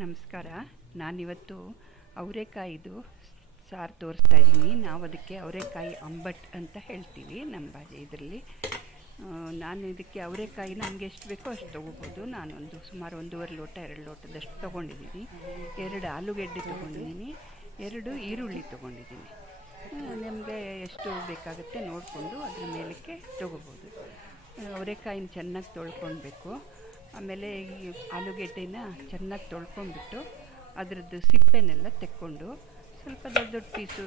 ನಮಸ್ಕಾರ. ನಾನಿವತ್ತು ಅವರೆಕಾಯಿದು ಸಾರು ತೋರಿಸ್ತಾ ಇದ್ದೀನಿ. ನಾವು ಅದಕ್ಕೆ ಅವರೆಕಾಯಿ ಅಂಬಟ್ ಅಂತ ಹೇಳ್ತೀವಿ ನಮ್ಮ ಭಾಷೆ ಇದರಲ್ಲಿ. ನಾನು ಇದಕ್ಕೆ ಅವರೆಕಾಯಿ ನಮಗೆ ಎಷ್ಟು ಬೇಕೋ ಅಷ್ಟು ತೊಗೋಬೋದು. ನಾನೊಂದು ಸುಮಾರು 1.5 ಲೋಟ 2 ಲೋಟದಷ್ಟು ತೊಗೊಂಡಿದ್ದೀನಿ. 2 ಆಲೂಗೆಡ್ಡೆ ತೊಗೊಂಡಿದ್ದೀನಿ, 2 ಈರುಳ್ಳಿ ತೊಗೊಂಡಿದ್ದೀನಿ. ನಮಗೆ ಎಷ್ಟು ಬೇಕಾಗುತ್ತೆ ನೋಡಿಕೊಂಡು ಅದ್ರ ಮೇಲಕ್ಕೆ ತೊಗೋಬೋದು. ಅವರೆಕಾಯಿನ ಚೆನ್ನಾಗಿ ತೊಳ್ಕೊಳ್ಬೇಕು. ಆಮೇಲೆ ಈ ಆಲೂಗೆಡ್ಡೆನ ಚೆನ್ನಾಗಿ ತೊಳ್ಕೊಂಡ್ಬಿಟ್ಟು ಅದರದ್ದು ಸಿಪ್ಪೆನೆಲ್ಲ ತೆಕ್ಕೊಂಡು ಸ್ವಲ್ಪ ದೊಡ್ಡ ದೊಡ್ಡ ಪೀಸು,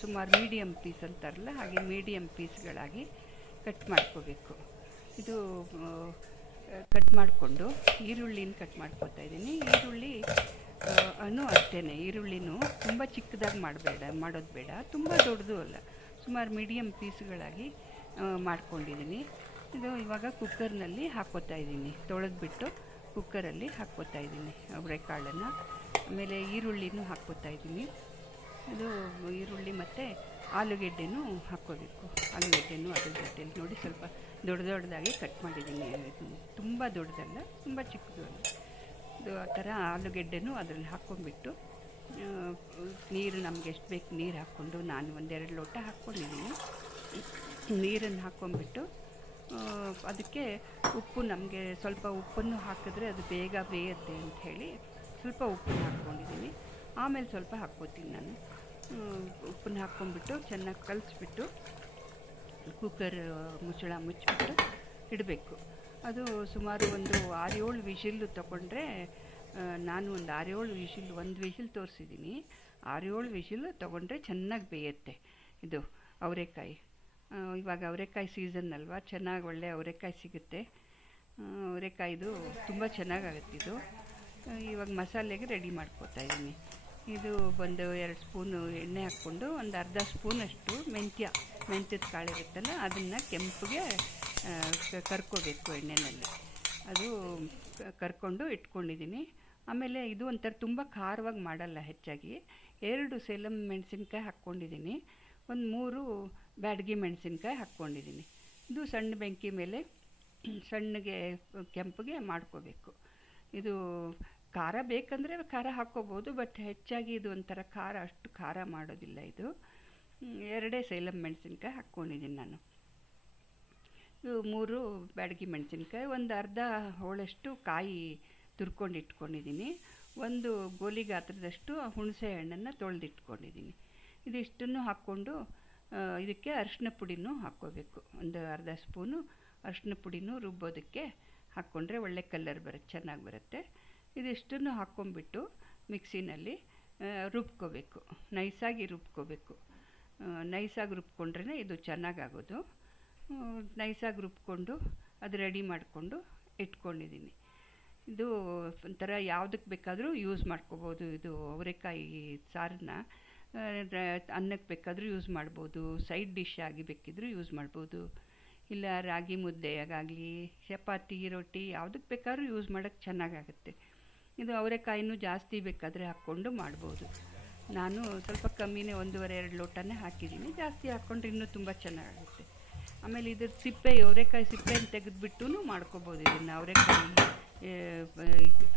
ಸುಮಾರು ಮೀಡಿಯಮ್ ಪೀಸ್ ಅಂತಾರಲ್ಲ ಹಾಗೆ ಮೀಡಿಯಮ್ ಪೀಸ್ಗಳಾಗಿ ಕಟ್ ಮಾಡ್ಕೋಬೇಕು. ಇದು ಕಟ್ ಮಾಡಿಕೊಂಡು ಈರುಳ್ಳಿನ ಕಟ್ ಮಾಡ್ಕೊತಾ ಇದ್ದೀನಿ. ಈರುಳ್ಳಿ ಅಷ್ಟೇ, ಈರುಳ್ಳಿನೂ ತುಂಬ ಚಿಕ್ಕದಾಗಿ ಮಾಡೋದು ಬೇಡ, ತುಂಬ ದೊಡ್ಡದು ಅಲ್ಲ, ಸುಮಾರು ಮೀಡಿಯಮ್ ಪೀಸ್ಗಳಾಗಿ ಮಾಡ್ಕೊಂಡಿದ್ದೀನಿ. ಇದು ಇವಾಗ ಕುಕ್ಕರ್ನಲ್ಲಿ ಹಾಕ್ಕೋತಾ ಇದ್ದೀನಿ. ತೊಳೆದ್ಬಿಟ್ಟು ಕುಕ್ಕರಲ್ಲಿ ಹಾಕ್ಕೋತಾ ಇದ್ದೀನಿ ಅವರೆಕಾಳನ್ನು. ಆಮೇಲೆ ಈರುಳ್ಳಿನೂ ಹಾಕ್ಕೋತಾ ಇದ್ದೀನಿ. ಅದು ಈರುಳ್ಳಿ ಮತ್ತು ಆಲೂಗೆಡ್ಡೆನೂ ಹಾಕ್ಕೋಬೇಕು. ಆಲೂಗೆಡ್ಡೆನೂ ಅದ್ರ ಜೊತೆಲಿ ನೋಡಿ ಸ್ವಲ್ಪ ದೊಡ್ಡದಾಗಿ ಕಟ್ ಮಾಡಿದ್ದೀನಿ. ತುಂಬ ದೊಡ್ಡದಲ್ಲ, ತುಂಬ ಚಿಕ್ಕದು ಅಲ್ಲ. ಇದು ಆ ಥರ ಆಲೂಗೆಡ್ಡೆನೂ ಅದರಲ್ಲಿ ಹಾಕ್ಕೊಂಡ್ಬಿಟ್ಟು ನೀರು ನಮಗೆ ಎಷ್ಟು ಬೇಕು ನೀರು ಹಾಕ್ಕೊಂಡು, ನಾನು 1-2 ಲೋಟ ಹಾಕ್ಕೊಂಡಿದ್ದೀನಿ. ನೀರನ್ನು ಹಾಕ್ಕೊಂಡ್ಬಿಟ್ಟು ಅದಕ್ಕೆ ಉಪ್ಪು, ನಮಗೆ ಸ್ವಲ್ಪ ಉಪ್ಪನ್ನು ಹಾಕಿದ್ರೆ ಅದು ಬೇಗ ಬೇಯುತ್ತೆ ಅಂಥೇಳಿ ಸ್ವಲ್ಪ ಉಪ್ಪನ್ನು ಹಾಕ್ಕೊಂಡಿದ್ದೀನಿ. ಆಮೇಲೆ ಸ್ವಲ್ಪ ಹಾಕ್ಕೋತೀನಿ ನಾನು. ಉಪ್ಪನ್ನು ಹಾಕ್ಕೊಂಡ್ಬಿಟ್ಟು ಚೆನ್ನಾಗಿ ಕಲಿಸ್ಬಿಟ್ಟು ಕುಕ್ಕರ್ ಮುಚ್ಚಳ ಮುಚ್ಚಿಬಿಟ್ಟು ಇಡಬೇಕು. ಅದು ಸುಮಾರು ಒಂದು 6-7 ವಿಷಿಲ್ಲು ತೊಗೊಂಡ್ರೆ, ನಾನು ಒಂದು 6-7 ವಿಷಿಲ್, 1 ವಿಷಿಲ್ ತೋರಿಸಿದ್ದೀನಿ. 6-7 ವಿಷಿಲ್ ತೊಗೊಂಡ್ರೆ ಚೆನ್ನಾಗಿ ಬೇಯುತ್ತೆ ಇದು ಅವರೆಕಾಯಿ. ಇವಾಗ ಅವರೆಕಾಯಿ ಸೀಸನ್ ಅಲ್ವಾ, ಚೆನ್ನಾಗಿ ಒಳ್ಳೆ ಅವರೆಕಾಯಿ ಸಿಗುತ್ತೆ. ಅವರೆಕಾಯಿದು ತುಂಬ ಚೆನ್ನಾಗಾಗುತ್ತೆ ಇದು. ಇವಾಗ ಮಸಾಲೆಗೆ ರೆಡಿ ಮಾಡ್ಕೋತಾ ಇದ್ದೀನಿ. ಇದು ಒಂದು 2 ಸ್ಪೂನು ಎಣ್ಣೆ ಹಾಕ್ಕೊಂಡು ಒಂದು ಅರ್ಧ ಸ್ಪೂನಷ್ಟು ಮೆಂತ್ಯದ ಕಾಳು ಇರುತ್ತಲ್ಲ ಅದನ್ನು ಕೆಂಪಗೆ ಕರ್ಕೋಬೇಕು ಎಣ್ಣೆಯಲ್ಲಿ. ಅದು ಕರ್ಕೊಂಡು ಇಟ್ಕೊಂಡಿದ್ದೀನಿ. ಆಮೇಲೆ ಇದು ಒಂಥರ ತುಂಬ ಖಾರವಾಗಿ ಮಾಡಲ್ಲ ಹೆಚ್ಚಾಗಿ. 2 ಸೇಲಂ ಮೆಣಸಿನ್ಕಾಯಿ ಹಾಕ್ಕೊಂಡಿದ್ದೀನಿ, ಒಂದು 3 ಬ್ಯಾಡಗಿ ಮೆಣಸಿನ್ಕಾಯಿ ಹಾಕ್ಕೊಂಡಿದ್ದೀನಿ. ಇದು ಸಣ್ಣ ಬೆಂಕಿ ಮೇಲೆ ಸಣ್ಣಗೆ ಕೆಂಪಗೆ ಮಾಡ್ಕೋಬೇಕು. ಇದು ಖಾರ ಬೇಕಂದರೆ ಖಾರ ಹಾಕ್ಕೋಬೋದು, ಬಟ್ ಹೆಚ್ಚಾಗಿ ಇದು ಒಂಥರ ಖಾರ, ಅಷ್ಟು ಖಾರ ಮಾಡೋದಿಲ್ಲ ಇದು. 2 ಸೇಲಂ ಮೆಣಸಿನ್ಕಾಯಿ ಹಾಕ್ಕೊಂಡಿದ್ದೀನಿ ನಾನು. ಇದು 3 ಬ್ಯಾಡಗಿ ಮೆಣಸಿನ್ಕಾಯಿ, ಒಂದು ಅರ್ಧ ಹೋಳಷ್ಟು ಕಾಯಿ ತುರ್ಕೊಂಡು ಇಟ್ಕೊಂಡಿದ್ದೀನಿ. 1 ಗೋಲಿ ಗಾತ್ರದಷ್ಟು ಹುಣಸೆ ಹಣ್ಣನ್ನು ತೊಳೆದಿಟ್ಕೊಂಡಿದ್ದೀನಿ. ಇದಿಷ್ಟನ್ನು ಹಾಕ್ಕೊಂಡು ಇದಕ್ಕೆ ಅರಿಶಿನ ಪುಡಿನೂ ಹಾಕ್ಕೋಬೇಕು. ಒಂದು ಅರ್ಧ ಸ್ಪೂನು ಅರಿಶಿನ ಪುಡಿನೂ ರುಬ್ಬೋದಕ್ಕೆ ಹಾಕ್ಕೊಂಡ್ರೆ ಒಳ್ಳೆ ಕಲರ್ ಬರುತ್ತೆ, ಚೆನ್ನಾಗಿ ಬರುತ್ತೆ. ಇದಿಷ್ಟನ್ನು ಹಾಕ್ಕೊಂಡ್ಬಿಟ್ಟು ಮಿಕ್ಸಿನಲ್ಲಿ ರುಬ್ಕೋಬೇಕು, ನೈಸಾಗಿ ರುಬ್ಕೋಬೇಕು. ನೈಸಾಗಿ ರುಬ್ಕೊಂಡ್ರೆ ಇದು ಚೆನ್ನಾಗಾಗೋದು. ನೈಸಾಗಿ ರುಬ್ಕೊಂಡು ಅದು ರೆಡಿ ಮಾಡಿಕೊಂಡು ಇಟ್ಕೊಂಡಿದ್ದೀನಿ. ಇದು ಒಂಥರ ಯಾವುದಕ್ಕೆ ಬೇಕಾದರೂ ಯೂಸ್ ಮಾಡ್ಕೋಬೋದು. ಇದು ಅವರೆಕಾಯಿ ಸಾರನ್ನ ಅನ್ನಕ್ಕೆ ಬೇಕಾದರೂ ಯೂಸ್ ಮಾಡ್ಬೋದು, ಸೈಡ್ ಡಿಶ್ ಆಗಿ ಬೇಕಿದ್ರೂ ಯೂಸ್ ಮಾಡ್ಬೋದು, ಇಲ್ಲ ರಾಗಿ ಮುದ್ದೆಯಾಗಲಿ, ಚಪಾತಿ, ರೊಟ್ಟಿ ಯಾವುದಕ್ಕೆ ಬೇಕಾದ್ರೂ ಯೂಸ್ ಮಾಡೋಕ್ಕೆ ಚೆನ್ನಾಗಾಗುತ್ತೆ. ಇದು ಅವರೆಕಾಯಿನೂ ಜಾಸ್ತಿ ಬೇಕಾದರೆ ಹಾಕ್ಕೊಂಡು ಮಾಡ್ಬೋದು. ನಾನು ಸ್ವಲ್ಪ ಕಮ್ಮಿನೇ 1.5-2 ಲೋಟನೇ ಹಾಕಿದ್ದೀನಿ. ಜಾಸ್ತಿ ಹಾಕ್ಕೊಂಡ್ರೆ ಇನ್ನೂ ತುಂಬ ಚೆನ್ನಾಗಾಗುತ್ತೆ. ಆಮೇಲೆ ಇದ್ರ ಸಿಪ್ಪೆ, ಅವರೆಕಾಯಿ ಸಿಪ್ಪೆನ ತೆಗೆದುಬಿಟ್ಟು ಮಾಡ್ಕೋಬೋದು ಇದನ್ನು. ಅವರೆಕಾಯಿ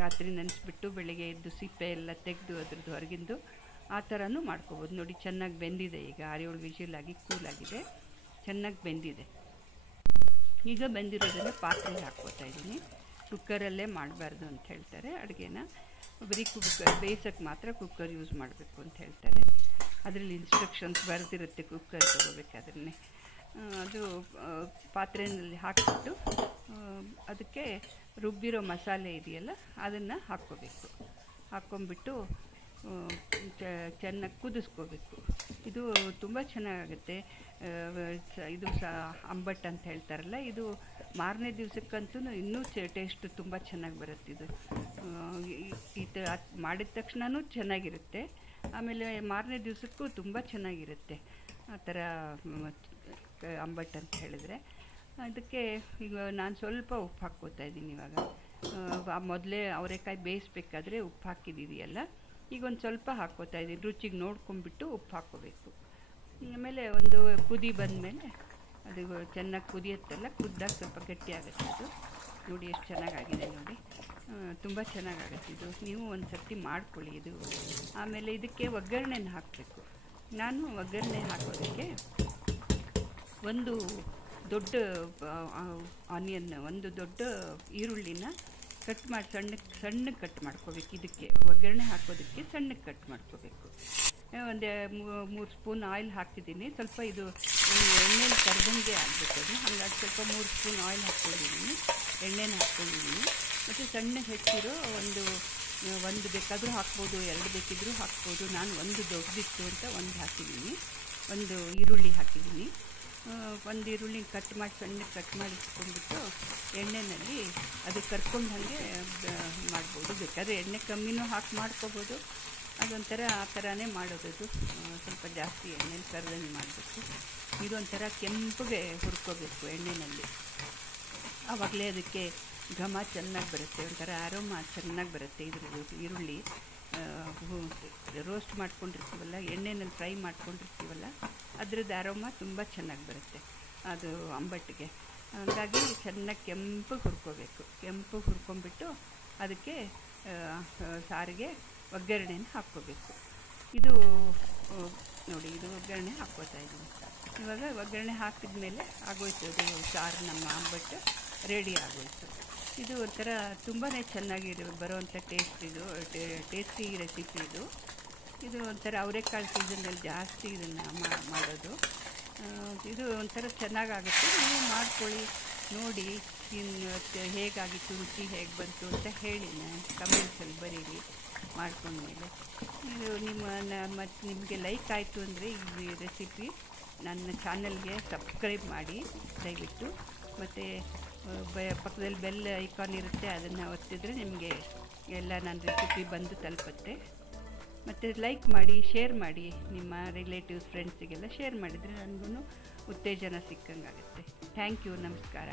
ರಾತ್ರಿ ನೆನೆಸ್ಬಿಟ್ಟು ಬೆಳಿಗ್ಗೆ ಎದ್ದು ಸಿಪ್ಪೆ ಎಲ್ಲ ತೆಗೆದು ಅದ್ರದ್ದು ಹೊರಗಿಂದು ಆ ಥರನೂ ಮಾಡ್ಕೋಬೋದು. ನೋಡಿ ಚೆನ್ನಾಗಿ ಬೆಂದಿದೆ. ಈಗ 6-7 ವಿಷಿಲಾಗಿ ಕೂಲಾಗಿದೆ, ಚೆನ್ನಾಗಿ ಬೆಂದಿದೆ. ಈಗ ಬೆಂದಿರೋದನ್ನು ಪಾತ್ರೆಗೆ ಹಾಕ್ಕೋತಾ ಇದ್ದೀನಿ. ಕುಕ್ಕರಲ್ಲೇ ಮಾಡಬಾರ್ದು ಅಂತ ಹೇಳ್ತಾರೆ ಅಡುಗೆನ, ಬರೀ ಕುಕ್ಕರ್ ಬೇಯಿಸೋಕ್ಕೆ ಮಾತ್ರ ಕುಕ್ಕರ್ ಯೂಸ್ ಮಾಡಬೇಕು ಅಂತ ಹೇಳ್ತಾರೆ. ಅದರಲ್ಲಿ ಇನ್ಸ್ಟ್ರಕ್ಷನ್ಸ್ ಬರೆದಿರುತ್ತೆ ಕುಕ್ಕರ್ ತೊಗೋಬೇಕಾದ್ರೆ. ಅದು ಪಾತ್ರೆಯಲ್ಲಿ ಹಾಕಿಬಿಟ್ಟು ಅದಕ್ಕೆ ರುಬ್ಬಿರೋ ಮಸಾಲೆ ಇದೆಯಲ್ಲ ಅದನ್ನು ಹಾಕ್ಕೋಬೇಕು. ಹಾಕ್ಕೊಂಬಿಟ್ಟು ಚೆನ್ನಾಗಿ ಕುದಿಸ್ಕೋಬೇಕು. ಇದು ತುಂಬ ಚೆನ್ನಾಗಾಗುತ್ತೆ. ಇದು ಅಂಬಟ್ ಅಂತ ಹೇಳ್ತಾರಲ್ಲ, ಇದು ಮಾರನೇ ದಿವಸಕ್ಕಂತೂ ಇನ್ನೂ ಟೇಸ್ಟ್ ತುಂಬ ಚೆನ್ನಾಗಿ ಬರುತ್ತೆ. ಇದು ಈ ಥರ ಮಾಡಿದ ತಕ್ಷಣವೂ ಚೆನ್ನಾಗಿರುತ್ತೆ, ಆಮೇಲೆ ಮಾರನೇ ದಿವಸಕ್ಕೂ ತುಂಬ ಚೆನ್ನಾಗಿರುತ್ತೆ. ಆ ಥರ ಅಂಬಟ್ ಅಂತ ಹೇಳಿದ್ರೆ ಅದಕ್ಕೆ ಈಗ ನಾನು ಸ್ವಲ್ಪ ಉಪ್ಪು ಹಾಕ್ಕೋತಾ ಇದ್ದೀನಿ. ಇವಾಗ ಮೊದಲೇ ಅವರೆಕಾಯಿ ಬೇಯಿಸ್ಬೇಕಾದ್ರೆ ಉಪ್ಪು ಹಾಕಿದ್ದೀಯಲ್ಲ, ಈಗ ಒಂದು ಸ್ವಲ್ಪ ಹಾಕ್ಕೋತಾ ಇದ್ದೀನಿ. ರುಚಿಗೆ ನೋಡ್ಕೊಂಡ್ಬಿಟ್ಟು ಉಪ್ಪು ಹಾಕ್ಕೋಬೇಕು. ಆಮೇಲೆ ಒಂದು ಕುದಿ ಬಂದಮೇಲೆ ಅದು ಚೆನ್ನಾಗಿ ಕುದಿಯುತ್ತಲ್ಲ, ಕುದ್ದಾಗ ಸ್ವಲ್ಪ ಗಟ್ಟಿ ಆಗುತ್ತೆ ಅದು. ನೋಡಿ ಎಷ್ಟು ಚೆನ್ನಾಗಾಗಿದೆ ನೋಡಿ. ತುಂಬ ತುಂಬ ಚೆನ್ನಾಗಾಗತ್ತೆ ಇದು. ನೀವು ಒಂದು ಸರ್ತಿ ಮಾಡ್ಕೊಳ್ಳಿ ಇದು. ಆಮೇಲೆ ಇದಕ್ಕೆ ಒಗ್ಗರಣೆನ ಹಾಕಬೇಕು. ನಾನು ಒಗ್ಗರಣೆ ಹಾಕೋದಕ್ಕೆ ಒಂದು ದೊಡ್ಡ ಆನಿಯನ್, ಒಂದು ದೊಡ್ಡ ಈರುಳ್ಳಿನ ಕಟ್ ಮಾಡಿ ಸಣ್ಣಗೆ ಕಟ್ ಮಾಡ್ಕೋಬೇಕು. ಇದಕ್ಕೆ ಒಗ್ಗರಣೆ ಹಾಕೋದಕ್ಕೆ ಸಣ್ಣಗೆ ಕಟ್ ಮಾಡ್ಕೋಬೇಕು. ಒಂದು 3 ಸ್ಪೂನ್ ಆಯಿಲ್ ಹಾಕ್ತಿದ್ದೀನಿ. ಸ್ವಲ್ಪ ಇದು ಎಣ್ಣೆಲಿ ಕರ್ದಂಗೆ ಆಗಬೇಕು ಅದು. ಹಾಗಾಗಿ ಸ್ವಲ್ಪ 3 ಸ್ಪೂನ್ ಆಯಿಲ್ ಹಾಕ್ಕೊಂಡಿದ್ದೀನಿ, ಎಣ್ಣೆನ ಹಾಕ್ಕೊಂಡಿದ್ದೀನಿ. ಮತ್ತು ಸಣ್ಣಗೆ ಹೆಚ್ಚಿರೋ ಒಂದು ಬೇಕಾದರೂ ಹಾಕ್ಬೋದು, 2 ಬೇಕಿದ್ರೂ ಹಾಕ್ಬೋದು. ನಾನು ಒಂದು ದೊಡ್ಡದಿತ್ತು ಅಂತ ಒಂದು ಹಾಕಿದ್ದೀನಿ. ಒಂದು ಈರುಳ್ಳಿ ಹಾಕಿದ್ದೀನಿ. ಒಂದು ಈರುಳ್ಳಿ ಸಣ್ಣಗೆ ಕಟ್ ಮಾಡಿ ಇಟ್ಕೊಂಡ್ಬಿಟ್ಟು ಎಣ್ಣೆಯಲ್ಲಿ ಅದು ಕರ್ಕೊಂಡು ಹಾಗೆ ಮಾಡ್ಬೋದು. ಬೇಕಾದರೆ ಎಣ್ಣೆ ಕಮ್ಮಿನೂ ಹಾಕಿ ಮಾಡ್ಕೋಬೋದು. ಅದೊಂಥರ ಆ ಥರನೇ ಮಾಡೋದು. ಸ್ವಲ್ಪ ಜಾಸ್ತಿ ಎಣ್ಣೆಲಿ ಕರ್ದಂಗೆ ಮಾಡಬೇಕು. ಇದೊಂಥರ ಕೆಂಪಗೆ ಹುರ್ಕೋಬೇಕು ಎಣ್ಣೆಯಲ್ಲಿ. ಆವಾಗಲೇ ಅದಕ್ಕೆ ಘಮ ಚೆನ್ನಾಗಿ ಬರುತ್ತೆ, ಒಂಥರ ಆರೋಮ ಚೆನ್ನಾಗಿ ಬರುತ್ತೆ. ಇದ್ರದ್ದು ಈರುಳ್ಳಿ ರೋಸ್ಟ್ ಮಾಡ್ಕೊಂಡಿರ್ತೀವಲ್ಲ, ಎಣ್ಣೆಯಲ್ಲಿ ಫ್ರೈ ಮಾಡ್ಕೊಂಡಿರ್ತೀವಲ್ಲ, ಅದ್ರದ್ದು ಆರೋಮ ತುಂಬ ಚೆನ್ನಾಗಿ ಬರುತ್ತೆ ಅದು ಅಂಬಟ್ಟಿಗೆ. ಹಾಗಾಗಿ ಚೆನ್ನಾಗಿ ಕೆಂಪಗೆ ಹುರ್ಕೋಬೇಕು. ಕೆಂಪಗೆ ಹುರ್ಕೊಂಬಿಟ್ಟು ಅದಕ್ಕೆ ಸಾರಿಗೆ ಒಗ್ಗರಣೆನ ಹಾಕ್ಕೋಬೇಕು. ಇದು ನೋಡಿ, ಇದು ಒಗ್ಗರಣೆ ಹಾಕ್ಕೋತಾ ಇದ್ದೀನಿ. ಇವಾಗ ಒಗ್ಗರಣೆ ಹಾಕಿದ ಮೇಲೆ ಆಗೋಯ್ತು, ಅದು ಸಾರು ನಮ್ಮ ಅಂಬಟ್ಟು ರೆಡಿ ಆಗೋಯ್ತು. ಇದು ಒಂಥರ ತುಂಬಾ ಚೆನ್ನಾಗಿ ಬರೋವಂಥ ಟೇಸ್ಟಿ ರೆಸಿಪಿ ಇದು. ಇದು ಒಂಥರ ಅವರೆಕಾಳು ಸೀಸನ್ನಲ್ಲಿ ಜಾಸ್ತಿ ಇದನ್ನು ಮಾಡೋದು. ಇದು ಒಂಥರ ಚೆನ್ನಾಗಾಗುತ್ತೆ. ನೀವು ಮಾಡ್ಕೊಳ್ಳಿ, ನೋಡಿ ಹೇಗಾಗಿತ್ತು, ರುಚಿ ಹೇಗೆ ಬಂತು ಅಂತ ಹೇಳಿ ಕಮೆಂಟ್ಸಲ್ಲಿ ಬರೀರಿ ಮಾಡ್ಕೊಂಡ್ಮೇಲೆ. ಇದು ಮತ್ತು ನಿಮಗೆ ಲೈಕ್ ಆಯಿತು ಅಂದರೆ ಈ ರೆಸಿಪಿ ನನ್ನ ಚಾನಲ್ಗೆ ಸಬ್ಸ್ಕ್ರೈಬ್ ಮಾಡಿ ದಯವಿಟ್ಟು. ಮತ್ತು ಪಕ್ಕದಲ್ಲಿ ಬೆಲ್ ಐಕಾನ್ ಇರುತ್ತೆ, ಅದನ್ನು ಒತ್ತಿದ್ರೆ ನಿಮಗೆ ಎಲ್ಲ ನನ್ನ ರೆಸಿಪಿ ಬಂದು ತಲುಪುತ್ತೆ. ಮತ್ತು ಲೈಕ್ ಮಾಡಿ, ಶೇರ್ ಮಾಡಿ, ನಿಮ್ಮ ರಿಲೇಟಿವ್ಸ್ ಫ್ರೆಂಡ್ಸಿಗೆಲ್ಲ ಶೇರ್ ಮಾಡಿದರೆ ನನಗೂ ಉತ್ತೇಜನ ಸಿಕ್ಕಂಗಾಗುತ್ತೆ. Thank you. ನಮಸ್ಕಾರ.